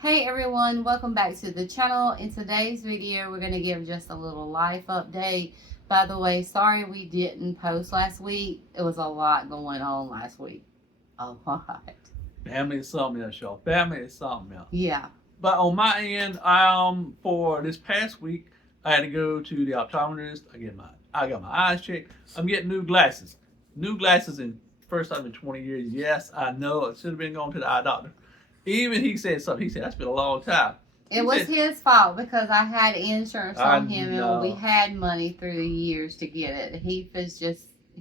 Hey everyone, welcome back to the channel. In today's video, we're going to give just a little life update. By the way, sorry we didn't post last week. It was a lot going on last week. A lot. Family is something else, y'all. Family is something else. Yeah. But on my end, for this past week, I had to go to the optometrist. I got my eyes checked. I'm getting new glasses. New glasses in first time in 20 years. Yes, I know. I should have been going to the eye doctor. Even he said something. He said that's been a long time. It was his fault because I had insurance I on him and we had money through the years to get it. Heath is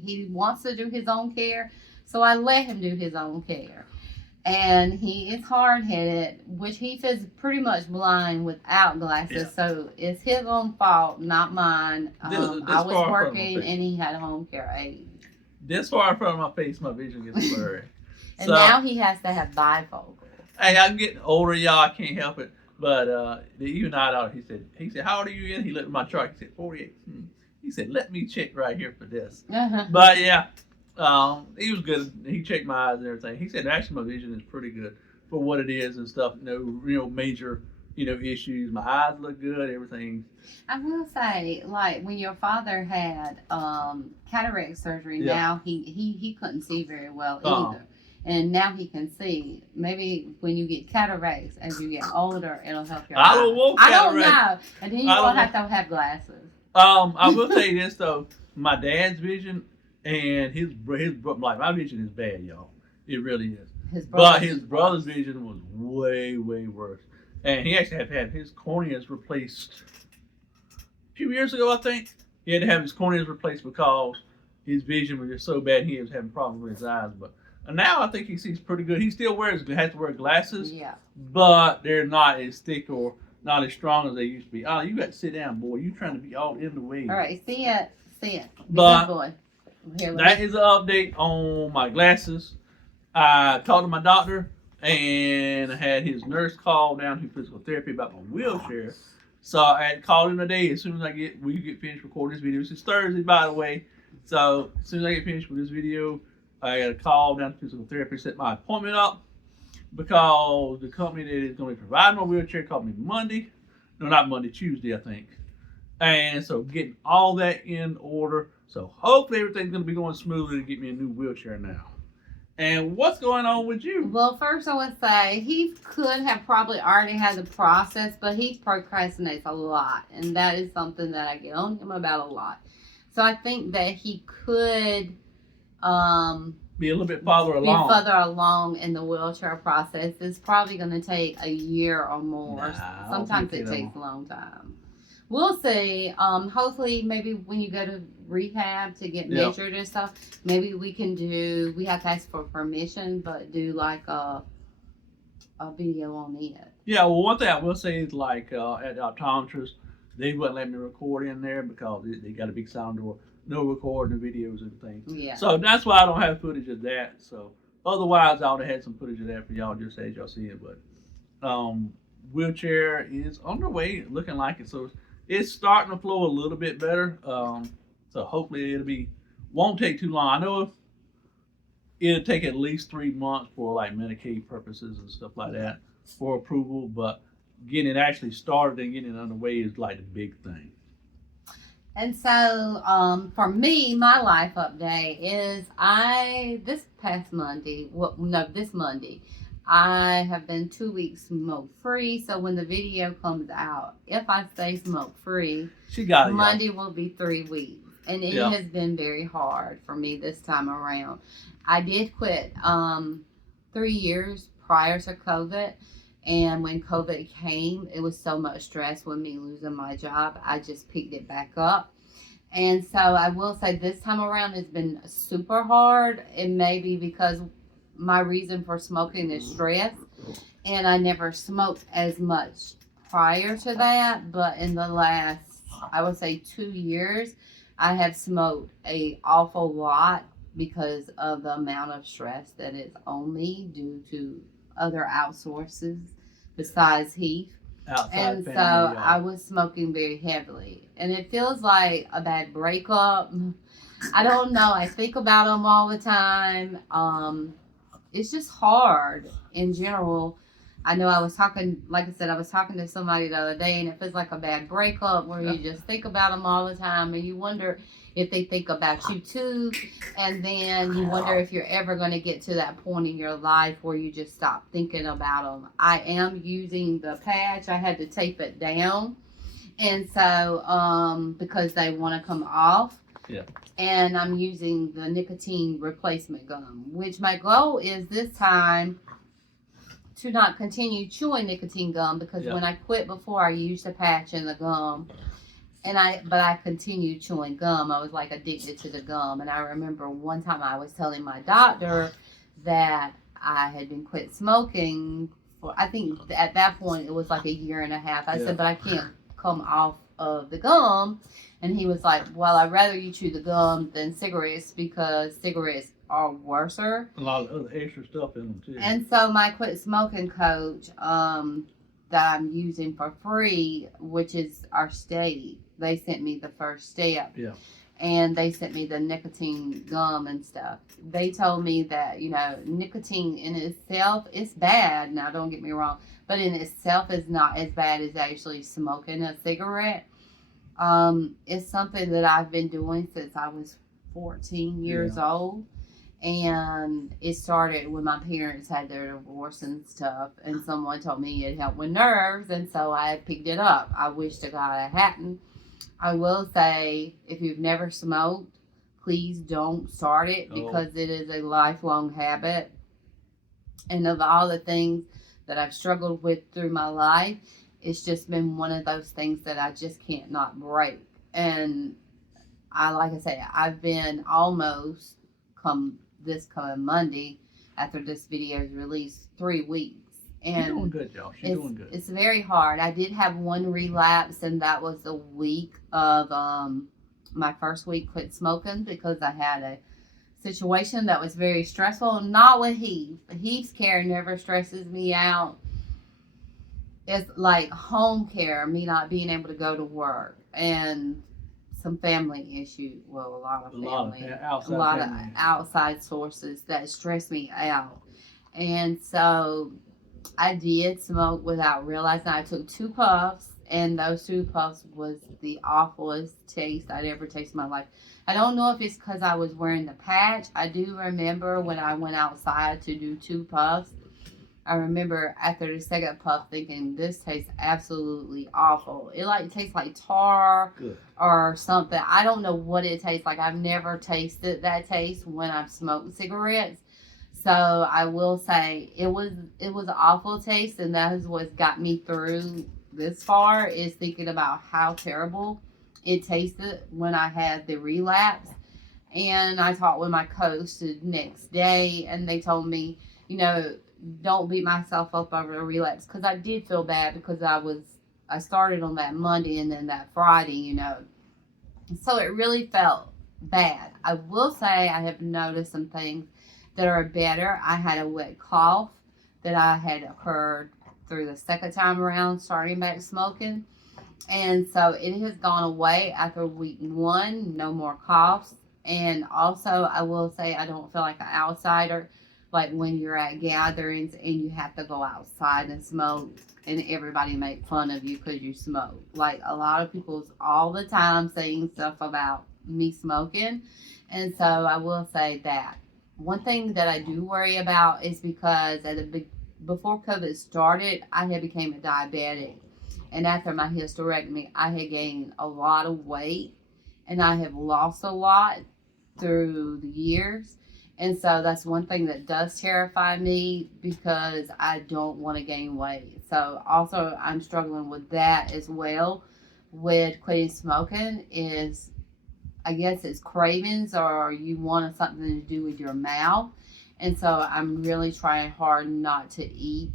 he wants to do his own care, so I let him do his own care. And he is hard-headed, which Heath is pretty much blind without glasses, Yeah. so it's his own fault, not mine. This I was far from working my face. and he had home care aid. This far in front of my face, my vision gets blurry. And now he has to have bifocals. Hey, I'm getting older, y'all. I can't help it. But even eye doctor, he said, how old are you again? He looked at my chart. He said, 48. He said, let me check right here for this. But yeah, he was good. He checked my eyes and everything. He said, actually, my vision is pretty good for what it is and stuff. No real major, issues. My eyes look good. Everything. I will say, like when your father had cataract surgery, Yeah. now he couldn't see very well either. And now he can see. Maybe when you get cataracts as you get older, it'll help your I don't want I don't cataracts. know. And then you won't have to have glasses. I will tell you this though, my dad's vision and his like my vision is bad, y'all. It really is. His brother's vision was way worse, and he actually had his corneas replaced a few years ago. I think he had to have his corneas replaced because his vision was just so bad. He was having problems with his eyes, but. And now I think he sees pretty good. He still has to wear glasses, yeah, but they're not as thick or not as strong as they used to be. Oh, you got to sit down, boy. You trying to be all in the way. All right, see it. But boy. That is an update on my glasses. I talked to my doctor and I had his nurse call down to physical therapy about my wheelchair. So I had called him today as soon as we get finished recording this video. This is Thursday, by the way. So as soon as I get finished with this video, I got a call down to physical therapy, set my appointment up because the company that is going to be providing my wheelchair called me Monday. No, not Monday, Tuesday, I think. And so getting all that in order. So hopefully everything's going to be going smoothly to get me a new wheelchair now. And what's going on with you? Well, first I would say he could have probably already had the process, but he procrastinates a lot. And that is something that I get on him about a lot. So I think that he could be a little bit further along in the wheelchair process. It's probably going to take a year or more. Sometimes it takes a long time. We'll see. Hopefully, maybe when you go to rehab to get measured and stuff, maybe we have to ask for permission, but do like a video on it. Yeah, well, one thing I will say is like at the optometrist, they wouldn't let me record in there because they got a big sound door. No recording the videos and things. Yeah. So that's why I don't have footage of that. So otherwise, I would have had some footage of that for y'all just as y'all see it. But wheelchair is on the way, looking like it. So it's starting to flow a little bit better. So hopefully won't take too long. I know it'll take at least 3 months for like Medicaid purposes and stuff like that for approval. But getting it actually started and getting it underway is like the big thing. And so, for me, my life update is this Monday, I have been 2 weeks smoke free. So when the video comes out, if I stay smoke free, Monday will be 3 weeks. And it has been very hard for me this time around. I did quit 3 years prior to COVID. And when COVID came, it was so much stress with me losing my job. I just picked it back up. And so I will say this time around it's been super hard. It may be because my reason for smoking is stress. And I never smoked as much prior to that. But in the last, I would say 2 years, I have smoked an awful lot because of the amount of stress that is on me due to other outsources besides Heath. And so I was smoking very heavily. And it feels like a bad breakup. I don't know. I think about them all the time. It's just hard in general. I know I was talking, like I said, I was talking to somebody the other day, and it feels like a bad breakup where you just think about them all the time, and you wonder if they think about you too, and then you wonder if you're ever going to get to that point in your life where you just stop thinking about them. I am using the patch. I had to tape it down, and so because they want to come off. Yeah. And I'm using the nicotine replacement gum, which my goal is this time to not continue chewing nicotine gum, because when I quit before, I used the patch and the gum, but I continued chewing gum. I was like addicted to the gum. And I remember one time I was telling my doctor that I had been quit smoking for, I think at that point it was like a year and a half. I said, but I can't come off of the gum. And he was like, well, I'd rather you chew the gum than cigarettes, because cigarettes are worser. A lot of other extra stuff in them too. And so my quit smoking coach that I'm using for free, which is our state, they sent me the first step. Yeah. And they sent me the nicotine gum and stuff. They told me that, nicotine in itself is bad. Now, don't get me wrong, but in itself is not as bad as actually smoking a cigarette. It's something that I've been doing since I was 14 years old. And it started when my parents had their divorce and stuff. And someone told me it helped with nerves. And so I picked it up. I wish to God I hadn't. I will say, if you've never smoked, please don't start it, because it is a lifelong habit. And of all the things that I've struggled with through my life, it's just been one of those things that I just can't not break. And like I say, I've been almost this coming Monday, after this video is released, 3 weeks. And you're doing good, y'all. She's doing good. It's very hard. I did have one relapse, and that was the week of my first week quit smoking, because I had a situation that was very stressful. Not with Heath. Heath's care never stresses me out. It's like home care, me not being able to go to work, and some family issues. Well, a lot of outside sources that stress me out. And so I did smoke without realizing. I took 2 puffs, and those 2 puffs was the awfulest taste I'd ever tasted in my life. I don't know if it's because I was wearing the patch. I do remember when I went outside to do 2 puffs, I remember after the second puff thinking, this tastes absolutely awful. It tastes like tar or something. I don't know what it tastes like. I've never tasted that taste when I've smoked cigarettes. So I will say it was an awful taste, and that is what got me through this far, is thinking about how terrible it tasted when I had the relapse. And I talked with my coach the next day, and they told me, don't beat myself up over a relapse, because I did feel bad, because I started on that Monday and then that Friday, So it really felt bad. I will say I have noticed some things that are better. I had a wet cough that I had occurred through the second time around starting back smoking. And so it has gone away after week 1, no more coughs. And also I will say I don't feel like an outsider. Like when you're at gatherings and you have to go outside and smoke, and everybody make fun of you because you smoke. Like a lot of people's all the time saying stuff about me smoking. And so I will say that. One thing that I do worry about is because before COVID started, I had became a diabetic. And after my hysterectomy, I had gained a lot of weight, and I have lost a lot through the years. And so that's one thing that does terrify me, because I don't want to gain weight. So also I'm struggling with that as well. With quitting smoking is, I guess it's cravings, or you want something to do with your mouth. And so I'm really trying hard not to eat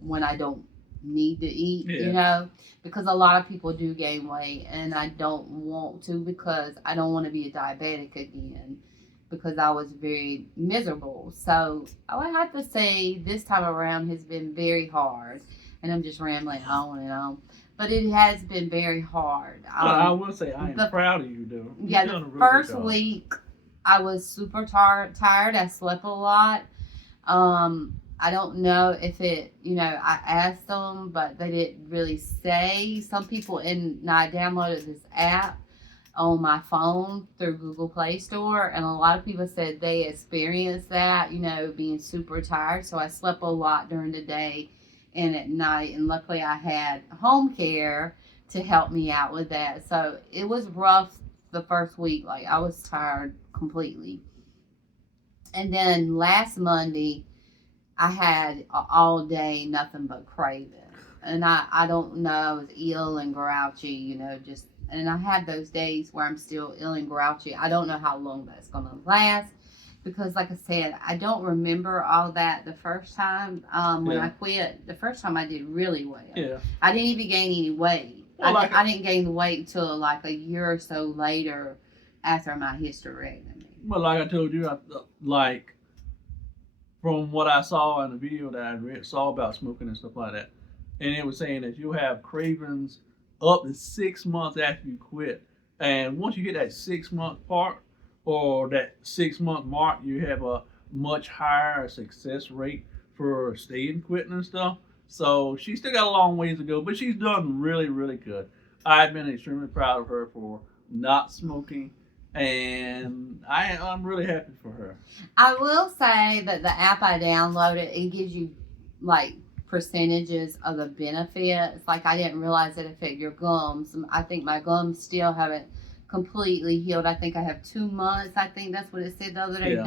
when I don't need to eat, because a lot of people do gain weight, and I don't want to, because I don't want to be a diabetic again, because I was very miserable. So I would have to say this time around has been very hard, and I'm just rambling on and on. But it has been very hard. I will say I am proud of you, though. The first week I was super tired. I slept a lot. I don't know if it, I asked them, but they didn't really say. Some people and I downloaded this app on my phone through Google Play Store, and a lot of people said they experienced that, being super tired. So I slept a lot during the day and at night, and luckily I had home care to help me out with that. So it was rough the first week. Like, I was tired completely. And then last Monday, I had all day nothing but craving. And I don't know, I was ill and grouchy, just, and I have those days where I'm still ill and grouchy. I don't know how long that's going to last because, like I said, I don't remember all that the first time when I quit. The first time I did really well. Yeah. I didn't even gain any weight. Well, I didn't gain the weight until like a year or so later after my hysterectomy. Well, like I told you, from what I saw in the video that I saw about smoking and stuff like that, and it was saying that you have cravings up to 6 months after you quit, and once you hit that 6 month part or that 6 month mark, you have a much higher success rate for staying quitting and stuff. So she's still got a long ways to go, but she's done really, really good. I've been extremely proud of her for not smoking, and I'm really happy for her. I will say that the app I downloaded, it gives you like percentages of the benefits. Like, I didn't realize it affected your gums. I think my gums still haven't completely healed. I think I have 2 months. I think that's what it said the other day. Yeah.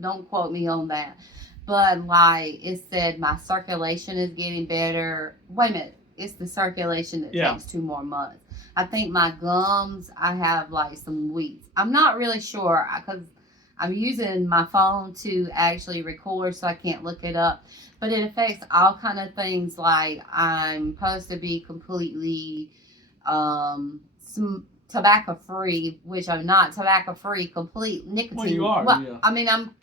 Don't quote me on that. But like it said, my circulation is getting better. Wait a minute. It's the circulation that takes 2 more months. I think my gums, I have like some weeks. I'm not really sure because I'm using my phone to actually record, so I can't look it up. But it affects all kind of things. Like, I'm supposed to be completely tobacco free, which I'm not tobacco free. Complete nicotine. Well, you are. Well, yeah. I mean, I'm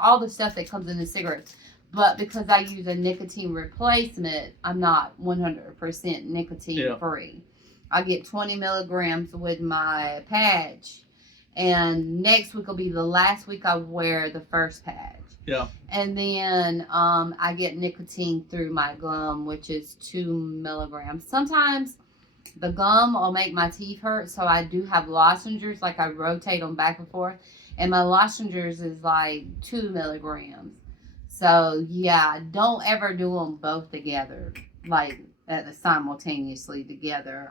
all the stuff that comes in the cigarettes. But because I use a nicotine replacement, I'm not 100% nicotine free. I get 20 milligrams with my patch, and next week will be the last week I wear the first patch. Yeah. And then I get nicotine through my gum, which is 2 milligrams. Sometimes the gum will make my teeth hurt, so I do have lozenges. Like, I rotate them back and forth, and my lozenges is like 2 milligrams. So yeah, don't ever do them both together, like simultaneously together.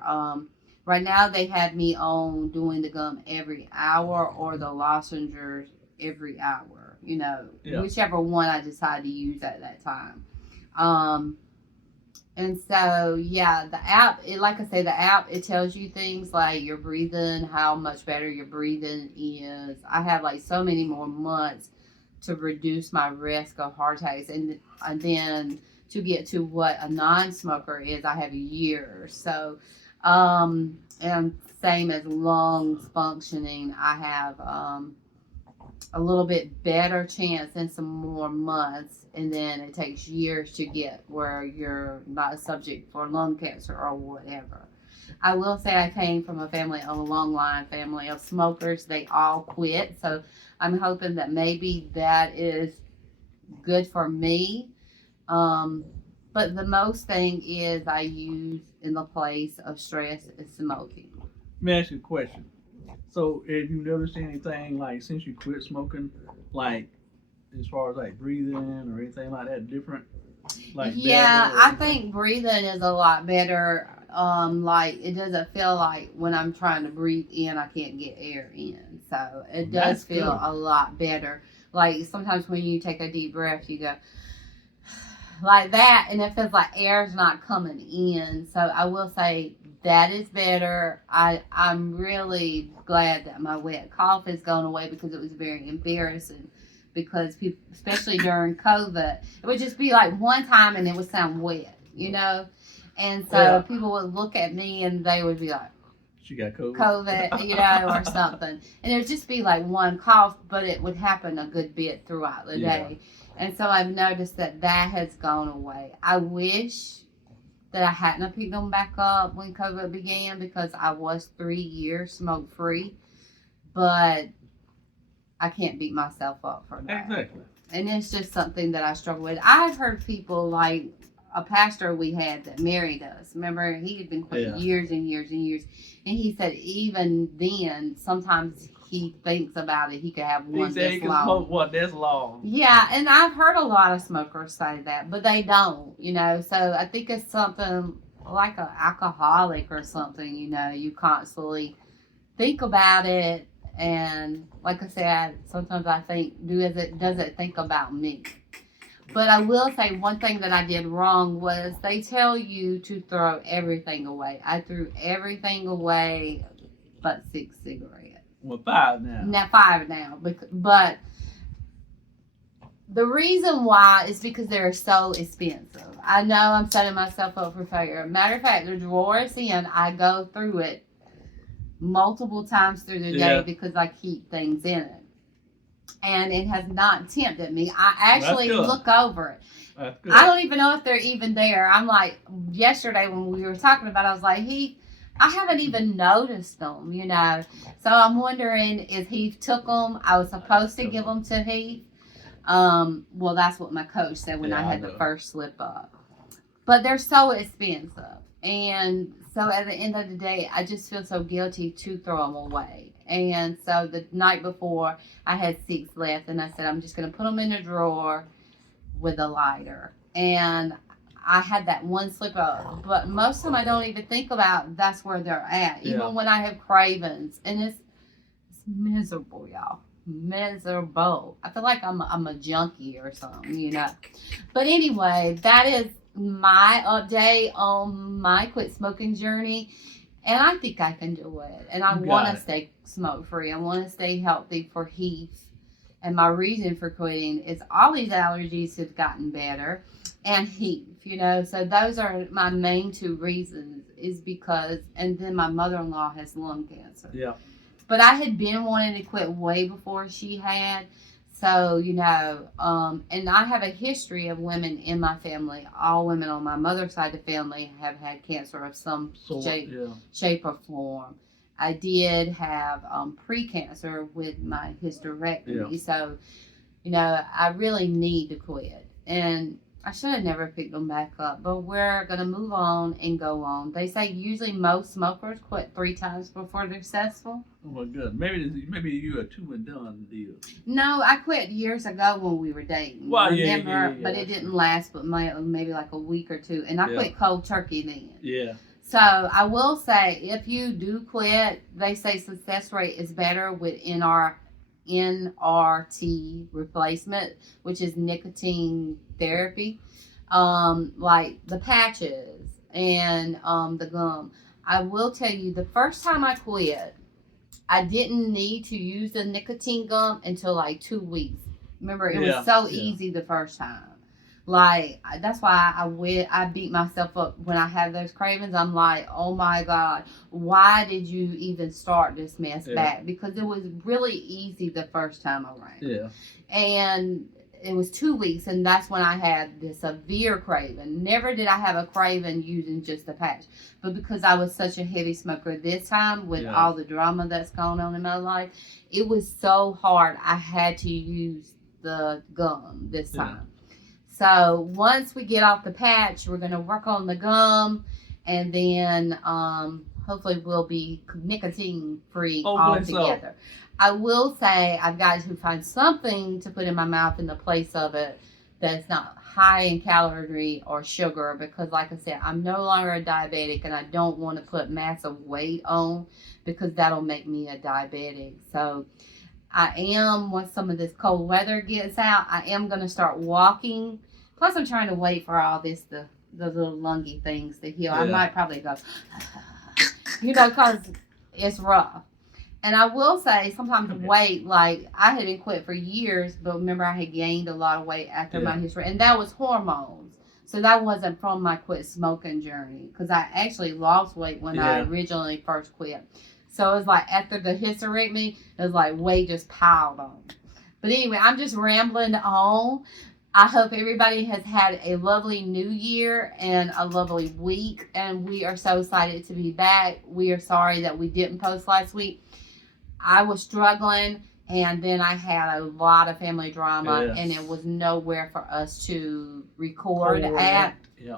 Right now they have me on doing the gum every hour or the lozenges every hour, whichever one I decide to use at that time. And so, yeah, the app, like I say, the app, it tells you things like your breathing, how much better your breathing is. I have like so many more months to reduce my risk of heart attacks. And then to get to what a non-smoker is, I have years. So, and same as lungs functioning, I have a little bit better chance in some more months, and then it takes years to get where you're not a subject for lung cancer or whatever. I will say I came from a long line family of smokers. They all quit, so I'm hoping that maybe that is good for me. But the most thing is I use in the place of stress is smoking. Let me ask you a question. So, have you noticed anything, like, since you quit smoking, like, as far as, like, breathing or anything like that different? Like, yeah, I think breathing is a lot better. Like, it doesn't feel like when I'm trying to breathe in, I can't get air in. So, it does feel a lot better. Like, sometimes when you take a deep breath, you go like that, and it feels like air's not coming in. So, I will say that is better. I'm really glad that my wet cough has gone away because it was very embarrassing. Because people, especially during COVID, it would just be like one time and it would sound wet, And so people would look at me and they would be like, she got COVID. COVID, or something. And it would just be like one cough, but it would happen a good bit throughout the day. And so I've noticed that has gone away. I wish that I hadn't picked them back up when COVID began because I was 3 years smoke-free. But I can't beat myself up for that. Exactly. And it's just something that I struggle with. I've heard people like a pastor we had that married us. Remember, he had been quitting years and years and years. And he said even then, sometimes he thinks about it. He could have one he said he could smoke what this long. Yeah, and I've heard a lot of smokers say that, but they don't, So I think it's something like an alcoholic or something, You constantly think about it. And like I said, sometimes I think, does it think about me? But I will say one thing that I did wrong was they tell you to throw everything away. I threw everything away but 6 cigarettes. Well, 5 now. Now 5 now. But the reason why is because they're so expensive. I know I'm setting myself up for failure. Matter of fact, the drawer is in. I go through it multiple times through the day because I keep things in it. And it has not tempted me. I actually look over it. That's good. I don't even know if they're even there. I'm like, yesterday when we were talking about it, I was like, I haven't even noticed them, So I'm wondering if Heath took them. I was supposed to give them to Heath. Well, that's what my coach said when I had the first slip up. But they're so expensive. And so at the end of the day, I just feel so guilty to throw them away. And so the night before, I had 6 left, and I said, I'm just going to put them in a drawer with a lighter. And I had that one slip up, but most of them I don't even think about that's where they're at. Even when I have cravings, and it's miserable, y'all. Miserable. I feel like I'm a junkie or something, But anyway, that is my update on my quit smoking journey. And I think I can do it. And I want to stay smoke free. I want to stay healthy for Heath. And my reason for quitting is all these allergies have gotten better. And Heath, So those are my main 2 reasons is because, and then my mother-in-law has lung cancer. Yeah. But I had been wanting to quit way before she had. So, and I have a history of women in my family. All women on my mother's side of the family have had cancer of some shape or form. I did have pre-cancer with my hysterectomy. Yeah. So, I really need to quit. And I should have never picked them back up, but we're going to move on and go on. They say usually most smokers quit 3 times before they're successful. Oh, my God. Maybe you a 2 and done deal. No, I quit years ago when we were dating. Well, but it didn't last but maybe like a week or 2. And I quit cold turkey then. Yeah. So I will say, if you do quit, they say success rate is better with NRT replacement, which is nicotine therapy, like the patches and the gum. I will tell you, the first time I quit, I didn't need to use the nicotine gum until like 2 weeks. Remember, it was so easy the first time. Like, that's why I beat myself up when I have those cravings. I'm like, oh my God, why did you even start this mess back? Because it was really easy the first time around. Yeah. And it was 2 weeks, and that's when I had the severe craving. Never did I have a craving using just the patch. But because I was such a heavy smoker this time, with all the drama that's gone on in my life, it was so hard. I had to use the gum this time. So once we get off the patch, we're going to work on the gum, and then hopefully we'll be nicotine free altogether. I will say I've got to find something to put in my mouth in the place of it that's not high in calorie or sugar, because like I said, I'm no longer a diabetic, and I don't want to put massive weight on because that'll make me a diabetic. So I am, once some of this cold weather gets out, I am going to start walking. Plus, I'm trying to wait for all this, the little lungy things to heal. I might probably go, because it's rough. And I will say, sometimes weight, like, I hadn't quit for years, but remember I had gained a lot of weight after my history. And that was hormones. So that wasn't from my quit smoking journey, because I actually lost weight when I originally first quit. So it was like after the hysterectomy, it was like weight just piled on. But anyway, I'm just rambling on. I hope everybody has had a lovely new year and a lovely week. And we are so excited to be back. We are sorry that we didn't post last week. I was struggling And then I had a lot of family drama, and it was nowhere for us to record at. Yeah.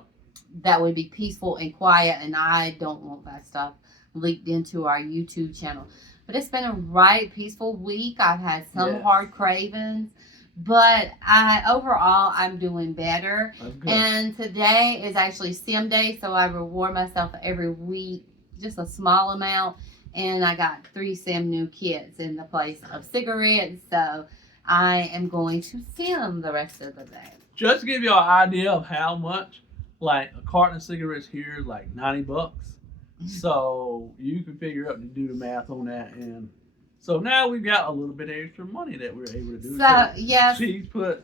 That would be peaceful and quiet, and I don't want that stuff leaked into our YouTube channel. But it's been a right peaceful week. I've had some hard cravings, but overall I'm doing better. And today is actually sim day, so I reward myself every week just a small amount. And I got 3 sim new kits in the place of cigarettes, so I am going to sim the rest of the day. Just to give you an idea of how much, like a carton of cigarettes here is like $90. So you can figure out to do the math on that, and so now we've got a little bit of extra money that we're able to do. So yes, she's put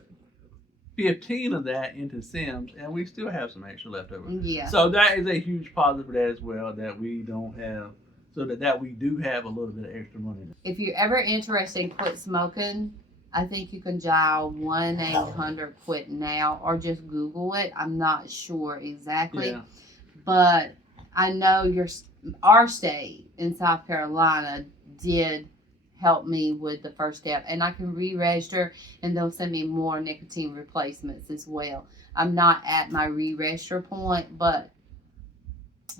15 of that into Sims, and we still have some extra left over. Yeah. So that is a huge positive for that as well, that we don't have, so that we do have a little bit of extra money. If you're ever interested in quit smoking, I think you can dial 1-800-QUIT NOW or just Google it. I'm not sure exactly, but I know our state in South Carolina did help me with the first step, and I can re-register, and they'll send me more nicotine replacements as well. I'm not at my re-register point, but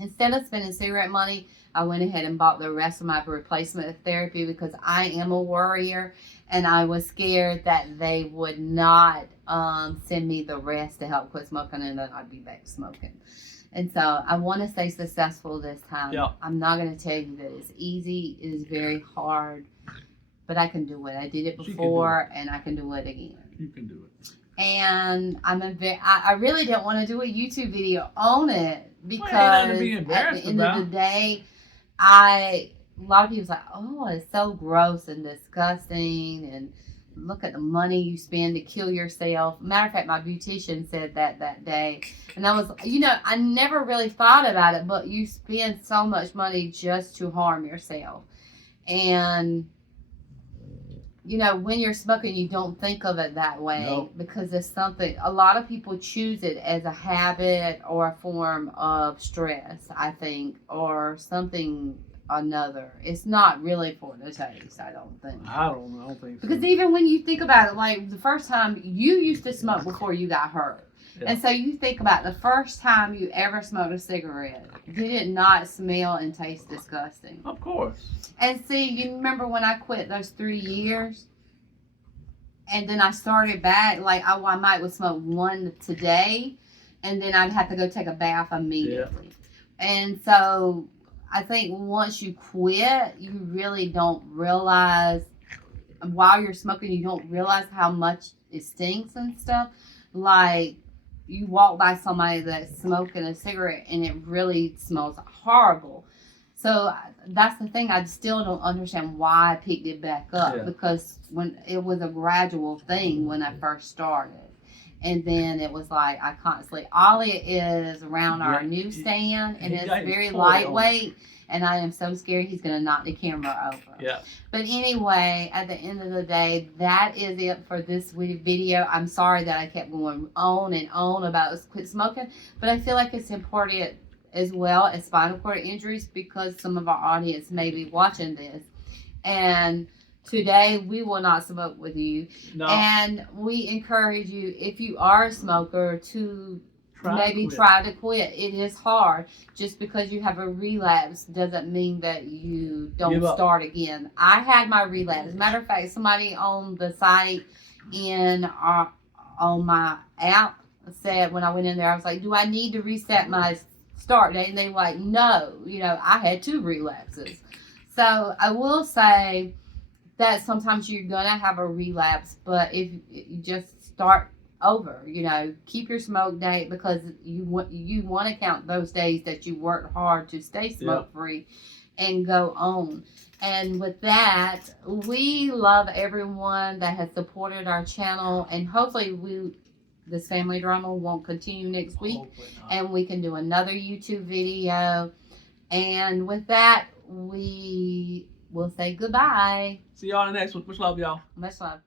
instead of spending cigarette money, I went ahead and bought the rest of my replacement therapy because I am a worrier, and I was scared that they would not send me the rest to help quit smoking, and then I'd be back smoking. And so I want to stay successful this time. Yeah. I'm not going to tell you that it's easy. It is very hard, but I can do it. I did it before, and I can do it again. You can do it. And I really don't want to do a YouTube video on it because at the end of the day, a lot of people's like, oh, it's so gross and disgusting, and look at the money you spend to kill yourself. Matter of fact, my beautician said that day, and I was, I never really thought about it, but you spend so much money just to harm yourself. And when you're smoking, you don't think of it that way because it's something, a lot of people choose it as a habit or a form of stress, I think, or something another. It's not really for the taste, I don't think. I don't think so. Because even when you think about it, like the first time you used to smoke before you got hurt. Yeah. And so you think about the first time you ever smoked a cigarette, did it not smell and taste disgusting? Of course. And see, you remember when I quit those 3 years, and then I started back, like I might would smoke one today, and then I'd have to go take a bath immediately. Yeah. And so I think once you quit, you really don't realize, while you're smoking, you don't realize how much it stinks and stuff. Like, you walk by somebody that's smoking a cigarette and it really smells horrible. So that's the thing. I still don't understand why I picked it back up because when it was a gradual thing when I first started. And then it was like I constantly, all it is around our newsstand, and it's very lightweight. And I am so scared he's going to knock the camera over. Yeah. But anyway, at the end of the day, that is it for this video. I'm sorry that I kept going on and on about quit smoking, but I feel like it's important as well as spinal cord injuries because some of our audience may be watching this. And today, we will not smoke with you. No. And we encourage you, if you are a smoker, to try to quit. It is hard. Just because you have a relapse doesn't mean that you don't start again. I had my relapse. Matter of fact, somebody on the site on my app said when I went in there, I was like, do I need to reset my start date? And they were like, no. I had 2 relapses. So I will say that sometimes you're going to have a relapse, but if you just start over, keep your smoke date because you want to count those days that you worked hard to stay smoke free and go on. And with that, we love everyone that has supported our channel, and hopefully this family drama won't continue next week and we can do another YouTube video. And with that, we will say goodbye. See y'all in the next one. Much love, y'all. Much love.